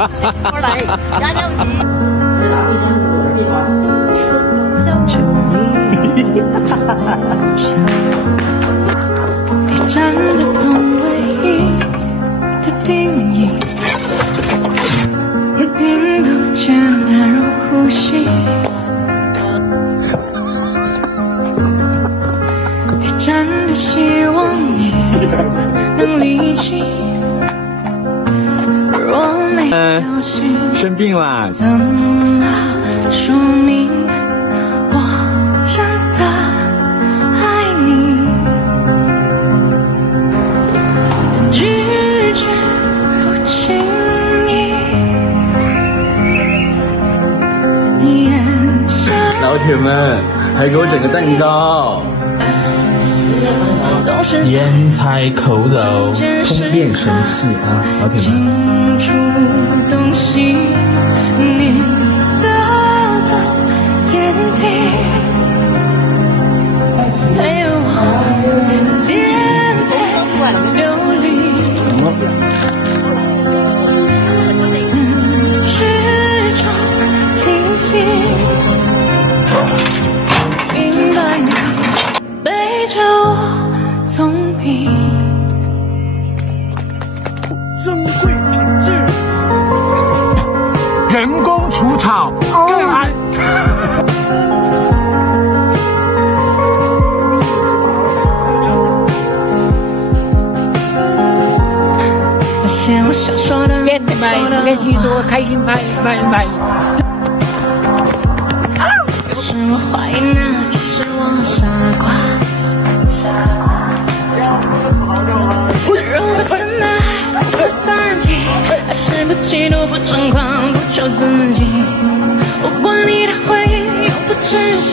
我来，加油！你真的懂唯一的定义，并不简单如呼吸。你真的希望你能理清，若没小心生病啦，怎么说明我真的爱你？拒绝不经意，眼神老铁们，还给我整个蛋糕，总是烟彩口走，通电神器啊，老铁们。清楚东西，你的不坚定，陪我颠沛流离，思绪中清晰，明白你背着我从平。珍贵品质，人工除草更安。那些我想说的，别买，开心多，开心买。有时我怀疑那只是我傻瓜。如果真的爱不散尽，还是不嫉妒不张狂不求自己，我管你的回忆又不珍惜。